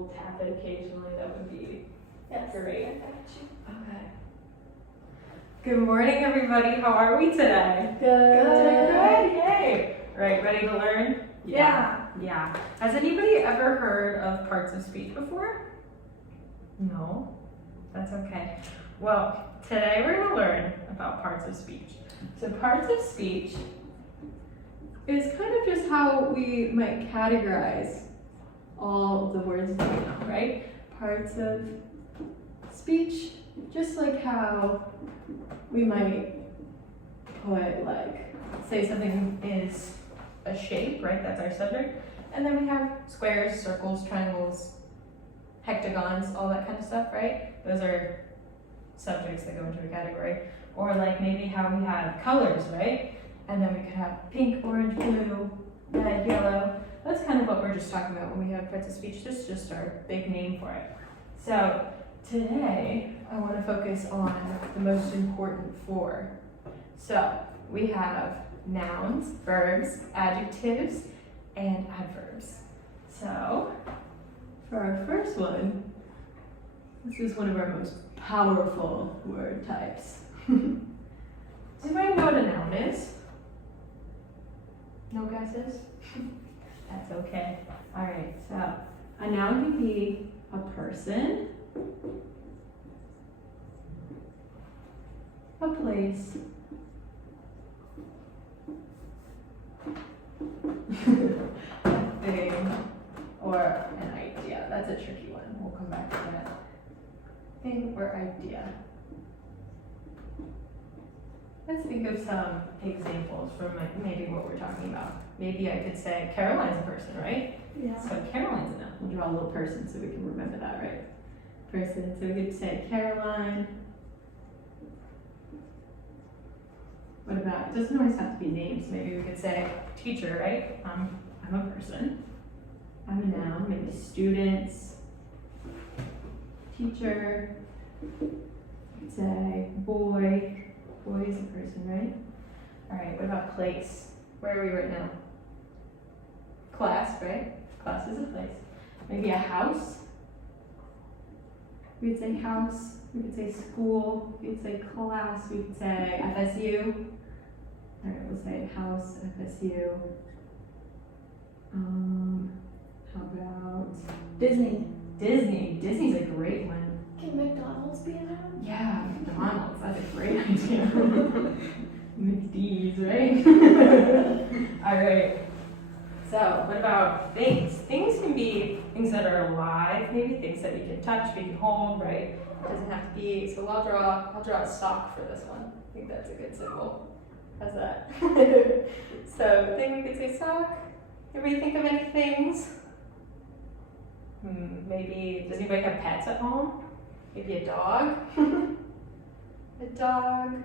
little tap it occasionally, that would be great. Okay. Good morning, everybody. How are we today? Good. Yay. Right, ready to learn? Yeah. Yeah. Has anybody ever heard of parts of speech before? No? That's okay. Well, today we're going to learn about parts of speech. So parts of speech is kind of just how we might categorize all of the words that we know, right? Parts of speech, just like how we might put, like, say something is a shape, right? That's our subject. And then we have squares, circles, triangles, hectagons, all that kind of stuff, right? Those are subjects that go into a category. Or like maybe how we have colors, right? And then we could have pink, orange, blue, red, yellow. That's kind of what we're just talking about when we have parts of speech. This is just our big name for it. So today, I want to focus on the most important four. So we have nouns, verbs, adjectives, and adverbs. So for our first one, this is one of our most powerful word types. Does anybody know what a noun is? No guesses? That's okay. All right, so a noun can be a person, a place, a thing, or an idea. That's a tricky one. We'll come back to that. Thing or idea. Let's think of some examples from maybe what we're talking about. Maybe I could say Caroline's a person, right? Yeah. So Caroline's a noun. We'll draw a little person so we can remember that, right? Person. So we could say Caroline. What about, it doesn't always have to be names. Maybe we could say teacher, right? I'm a person. I'm a noun. Maybe students. Teacher. We could say boy. Boy is a person, right? All right, what about place? Where are we right now? Class, right? Class is a place. Maybe a house. We could say house. We could say school. We could say class. We could say FSU. All right, we'll say house, FSU. How about Disney. Disney? Disney's a great one. Can McDonald's be a noun? Yeah, McDonald's. That's a great idea. McD's, right? All right. So, what about things? Things can be things that are alive, maybe things that we can touch, we can hold, right? It doesn't have to be. So I'll draw a sock for this one. I think that's a good symbol. How's that? So, thing we could say sock. Everybody think of any things? Maybe, does anybody have pets at home? Maybe a dog. A dog.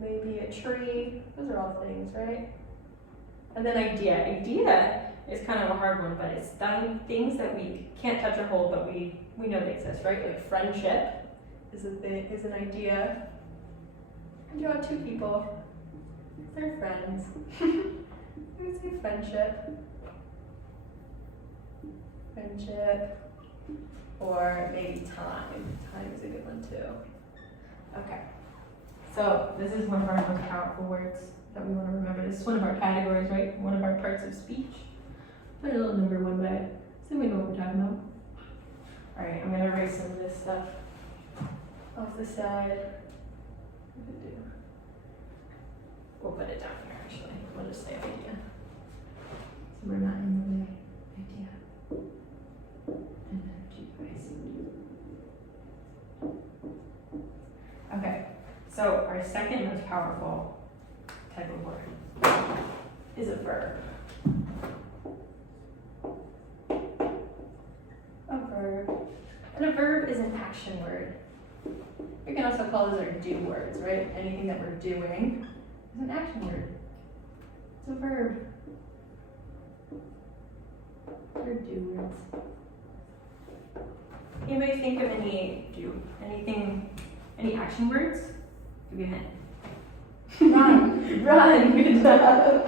Maybe a tree. Those are all things, right? And then idea. Idea is kind of a hard one, but it's things that we can't touch or hold, but we know they exist, right? Like friendship is an idea. I draw two people. They're friends. I would say friendship. Friendship. Or maybe time. Time is a good one too. Okay. So this is one of our most powerful words that we want to remember. This is one of our categories, right? One of our parts of speech. Put a little number one by it so we know what we're talking about. All right, I'm going to erase some of this stuff off the side. What did it do? We'll put it down here actually. We'll just say idea. So we're not in the way. Idea. And then okay, so our second most powerful type of word is a verb. A verb. And a verb is an action word. We can also call those our do words, right? Anything that we're doing is an action word. It's a verb. They're do words. Anybody think of any action words? Give you a hint. Run. Run. Good job.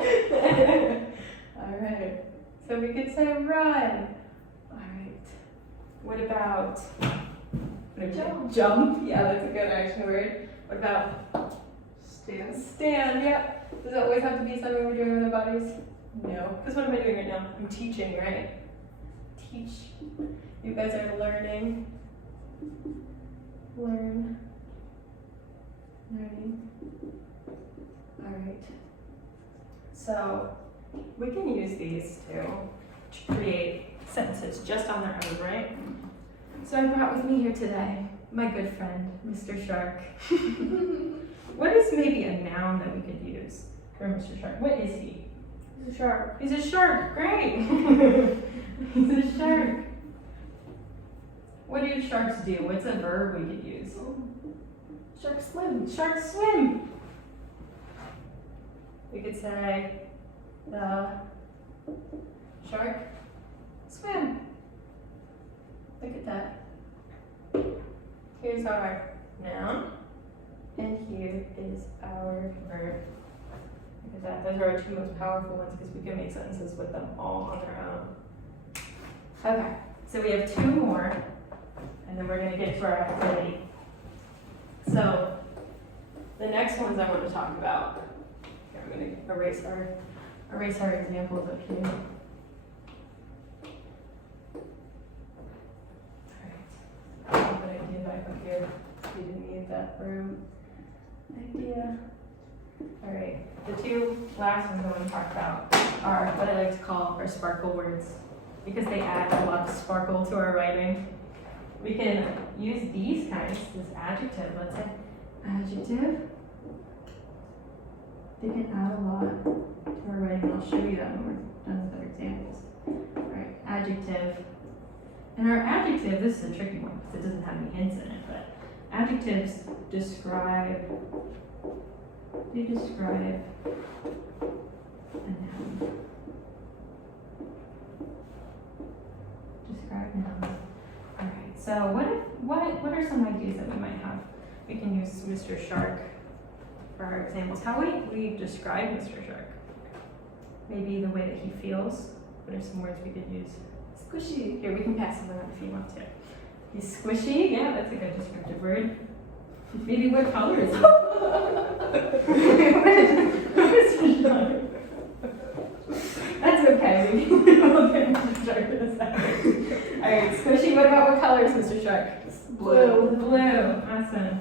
All right. So we could say run. All right. What about Jump. Jump. Yeah, that's a good action word. What about Stand. stand? Yep. Does it always have to be something we're doing with our bodies? No. Because what am I doing right now? I'm teaching, right? Teach. You guys are learning. Learning. Alright. So we can use these to create sentences just on their own, right? So I brought with me here today my good friend, Mr. Shark. What is maybe a noun that we could use for Mr. Shark? What is he? He's a shark. He's a shark, great! He's a shark. What do sharks do? What's a verb we could use? Shark swim. Sharks swim. We could say the shark swim. Look at that. Here's our noun, and here is our verb. Look at that. Those are our two most powerful ones because we can make sentences with them all on their own. Okay, so we have two more, and then we're going to get to our activity. So, the next ones I want to talk about. Here, I'm going to erase our examples up here. Alright. I'll put idea back up here. We didn't need that room. Idea. Alright. The two last ones I want to talk about are what I like to call our sparkle words because they add a lot of sparkle to our writing. We can use these kinds, this adjective, let's say adjective. They can add a lot to our writing. I'll show you that when we're done with our examples. Alright, adjective. And our adjective, this is a tricky one because it doesn't have any hints in it, but adjectives describe a noun. Describe nouns. Alright, so what are some ideas that we might have? We can use Mr. Shark for our examples. How would we describe Mr. Shark? Maybe the way that he feels. What are some words we could use? Squishy. Here, we can pass them around if you want to. He's squishy. Yeah, that's a good descriptive word. Maybe what color is he? Mr. Shark. That's okay. We'll get Mr. Shark in a second. Alright, squishy. What about what color is Mr. Shark? Blue. Blue. Awesome.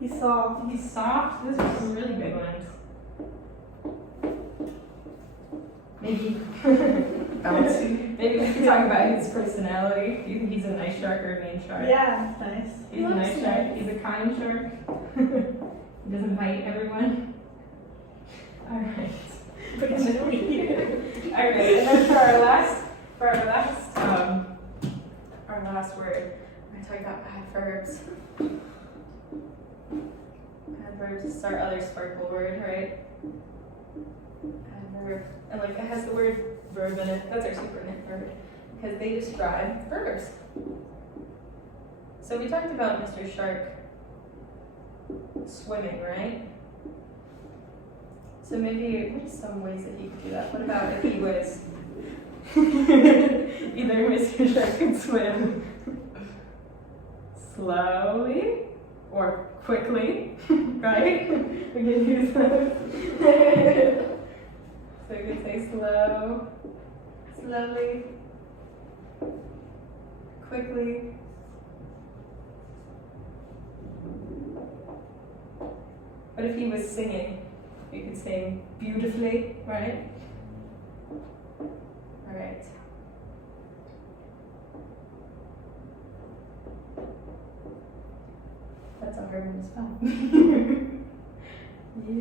He's soft. He's soft. Those are some really big ones. Maybe. Bouncy. Maybe we can talk about his personality. Do you think he's a nice shark or a mean shark? Yeah, nice. He's a nice shark. He's a kind shark. He doesn't bite everyone. All right. But it's weird. All right. And then for our last word, we're gonna talk about adverbs. Adverbs is our other sparkle word, right? Adverb, and like it has the word verb in it. That's our supernet word because they describe verbs. So we talked about Mr. Shark swimming, right? So maybe what are some ways that he could do that? What about if he was either Mr. Shark could swim slowly or quickly, right? We can use those. So we could say slow, slowly, quickly. What if he was singing? You could sing beautifully, right? All right. That's a hard one to spell. You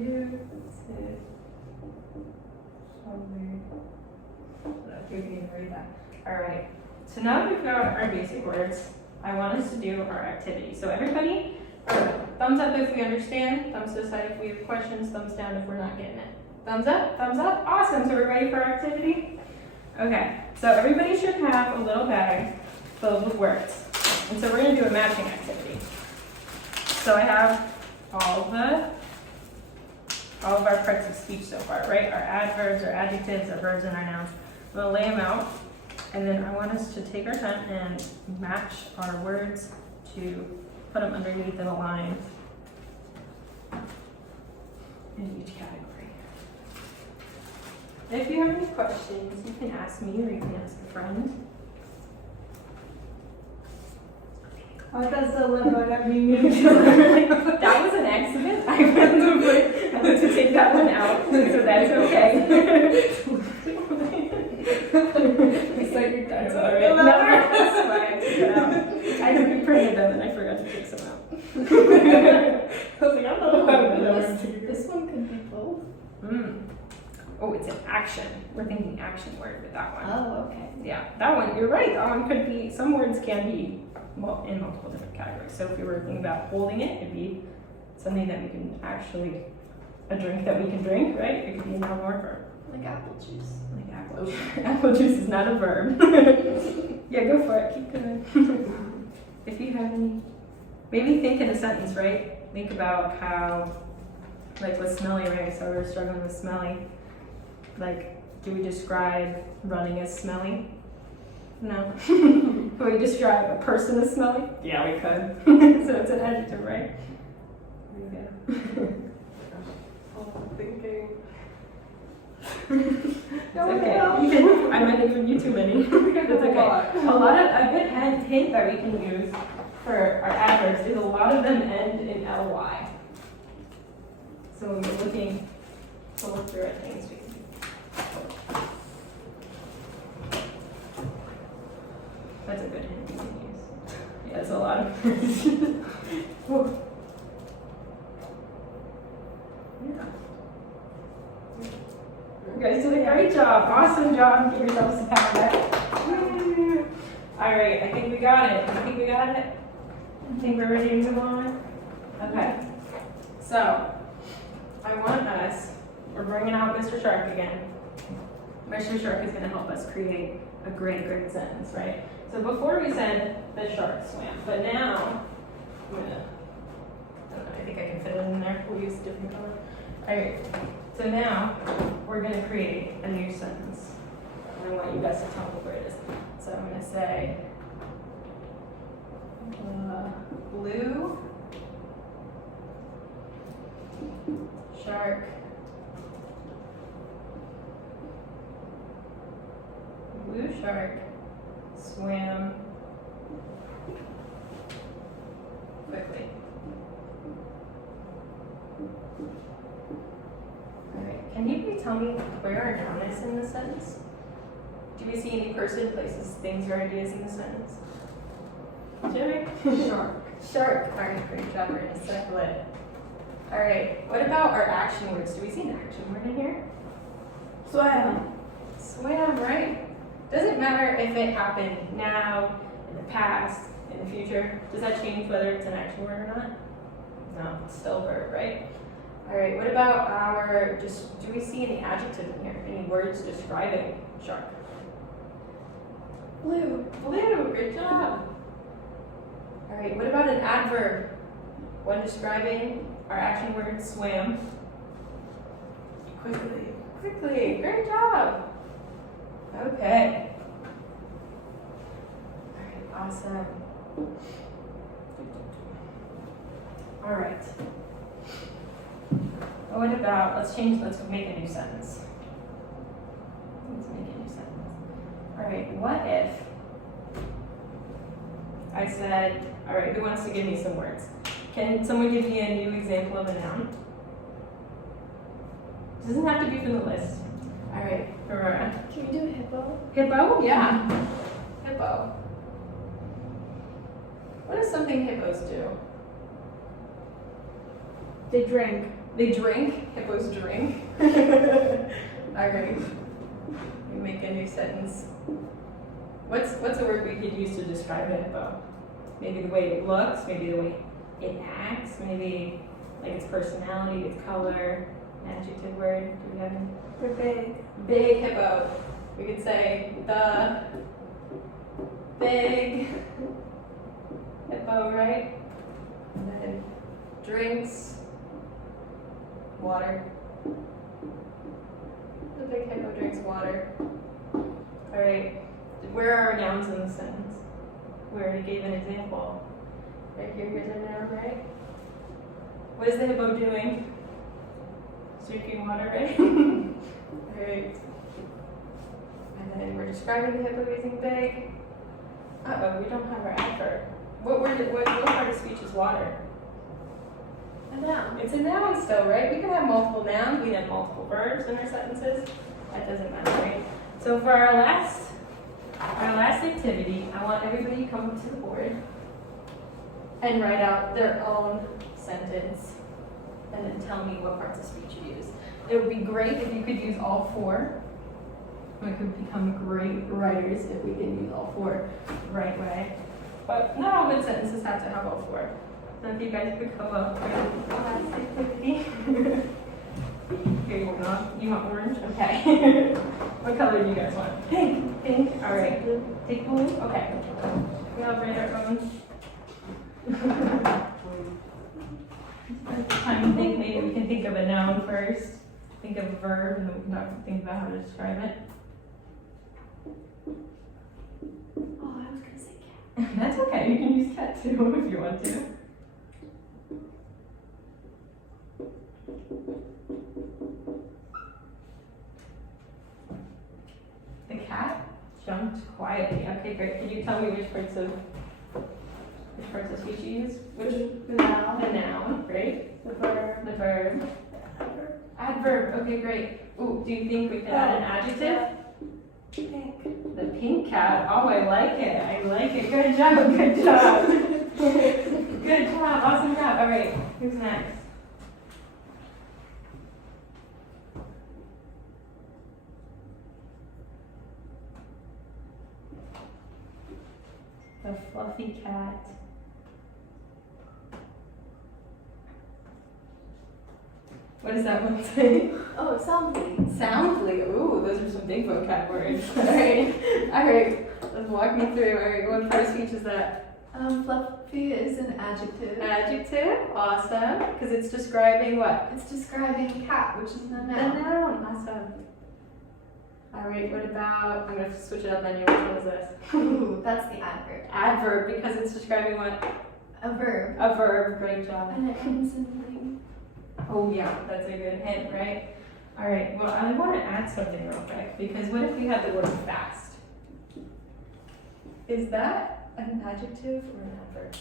said you can read that. All right. So now that we've got our basic words, I want us to do our activity. So everybody, thumbs up if we understand, thumbs to the side if we have questions, thumbs down if we're not getting it. Thumbs up, awesome. So we're ready for our activity? Okay, so everybody should have a little bag filled with words. And so we're gonna do a matching activity. So I have all all of our parts of speech so far, right? Our adverbs, our adjectives, our verbs, and our nouns. I'm gonna lay them out, and then I want us to take our time and match our words to put them underneath in a line in each category. If you have any questions, you can ask me or you can ask a friend. What does the letter mean? That was an accident. I meant to take that one out, so that's okay. It's like you're done. That's all right. No, that's why I took it out. I reprinted them and I forgot to take some out. I was like, I don't know how to This one could be both. Oh, it's an action. We're thinking action word with that one. Oh, okay. Yeah, that one, you're right. That one could be, some words can be in multiple different categories. So if we were thinking about holding it, it'd be something that we can actually, a drink that we can drink, right? It could be a noun or a verb. Like apple juice. Like apple. Apple juice is not a verb. Yeah, go for it. Keep going. If you have any, maybe think in a sentence, right? Think about how, like with smelly, right? So we're struggling with smelly. Like, do we describe running as smelly? No. Could we describe a person as smelly? Yeah, we could. So it's an adjective, right? There you go. I'm thinking. It's okay. I might have given you too many. That's okay. A lot of, a good hint that we can use for our adverbs is a lot of them end in ly. So when we're looking to look through at things, we can do. That's a good hint we can use. Yeah, it's a lot of Whew. Yeah. You guys did a great job. Awesome job. Give yourselves a pat back. All right, I think we got it. I think we got it. I think we're ready to move on. Okay. So, I want us, we're bringing out Mr. Shark again. Mr. Shark is going to help us create a great sentence, right? So before we said the shark swam, but now, I don't know, I think I can fit it in there. We'll use a different color. All right. So now, we're going to create a new sentence. And I want you guys to tell me where it is. So I'm going to say, blue shark swam quickly. Alright, can you please tell me where our noun is in the sentence? Do we see any person, places, things, or ideas in the sentence? Jimmy? Shark. Shark. Alright, great job. We're gonna circle it. Alright, what about our action words? Do we see an action word in here? Swam. Swam, right? Doesn't matter if it happened now, in the past, in the future. Does that change whether it's an action word or not? No, it's still a verb, right? Alright, what about our, do we see any adjective in here? Any words describing shark? Blue. Blue, great job. Alright, what about an adverb? One describing our action word swam. Quickly. Quickly, great job. Okay. Alright, awesome. Alright. What about, let's make a new sentence. Let's make a new sentence. Alright, what if I said, alright, who wants to give me some words? Can someone give me a new example of a noun? Doesn't have to be from the list. Alright, Aurora. Can we do a hippo? Hippo? Yeah. Hippo. What is something hippos do? They drink. They drink? Hippos drink? Alright. We make a new sentence. What's a word we could use to describe a hippo? Maybe the way it looks, maybe the way it acts, maybe like its personality, its color, an adjective word. Do we have any? They're big. Big hippo. We could say the big hippo, right? And then drinks water. The big hippo drinks water. Alright, where are our nouns in the sentence? We already gave an example. Right here, here's a noun, right? What is the hippo doing? It's drinking water, right? Alright. And then we're describing the hippo using big. Uh-oh, we don't have our adverb. What part of speech is water? A noun. It's a noun still, right? We can have multiple nouns, we can have multiple verbs in our sentences. That doesn't matter, right? So for our last activity, I want everybody to come up to the board and write out their own sentence and then tell me what parts of speech you use. It would be great if you could use all four. We could become great writers if we can use all four the right way. But not all good sentences have to have all four. So if you guys could come up for the last activity. Here you go. You want orange? Okay. What color do you guys want? Pink. Pink. All right. Take blue. Okay. We all write our own. Spend some time to think. Maybe we can think of a noun first. Think of a verb, and then we can think about how to describe it. Oh, I was gonna say cat. That's okay. You can use cat too if you want to. The cat jumped quietly. Okay, great. Can you tell me which parts of speech you use? Which The noun. the noun, right? The verb. The verb. Adverb. Okay, great. Ooh, do you think we could add an adjective? Pink. The pink cat. Oh, I like it. I like it. Good job. Good job. Good job. Awesome job. All right. Who's next? The fluffy cat. What does that one say? Oh, soundly. Soundly. Ooh, those are some big vocab words. All right. All right. Let's walk me through. All right. What part of speech is that? Fluffy is an adjective. Adjective. Awesome. Because it's describing what? It's describing cat, which is the The noun. noun. Awesome. All right. What about? I'm gonna switch it up on you. Which one is this? Ooh, that's the adverb. Adverb, because it's describing what? A verb. A verb. Great job. And it ends in ling. Oh yeah, that's a good hint, right? All right. Well, I want to add something real quick because what if we had the word fast? Is that an adjective or an adverb?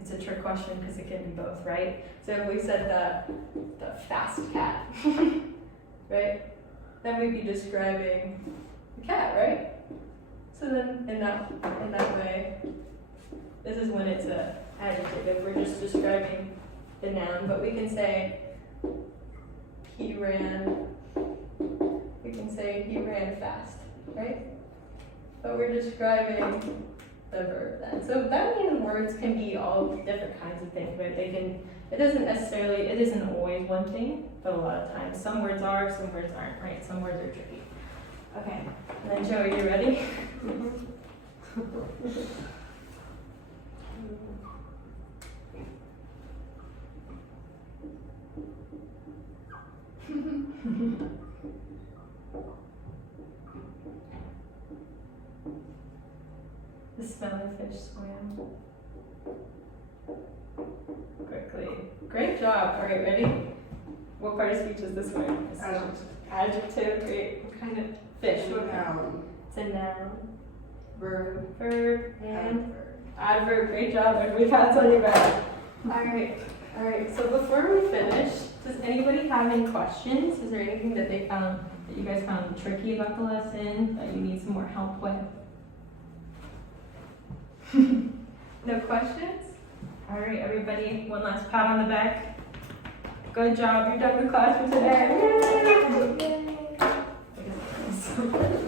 It's a trick question because it can be both, right? So if we said the fast cat, right? Then we'd be describing the cat, right? So then in that way, this is when it's a adjective. If we're just describing the noun, but we can say he ran. We can say he ran fast, right? But we're describing the verb then. So that means words can be all different kinds of things, right? They can. It isn't always one thing, but a lot of times some words are, some words aren't, right? Some words are tricky. Okay. And then Joe, are you ready? The smelly fish swam quickly. Great job. All right, ready? What part of speech is this one? Adjective. Adjective. Great. What kind of fish? What kind? Noun. It's a noun. Verb. Verb and Adverb. adverb. Great job. Everybody pats on your back. All right. All right. So before we finish, does anybody have any questions? Is there anything that you guys found tricky about the lesson that you need some more help with? No questions? All right, everybody. One last pat on the back. Good job. You're done with class for today. Yay! Yay.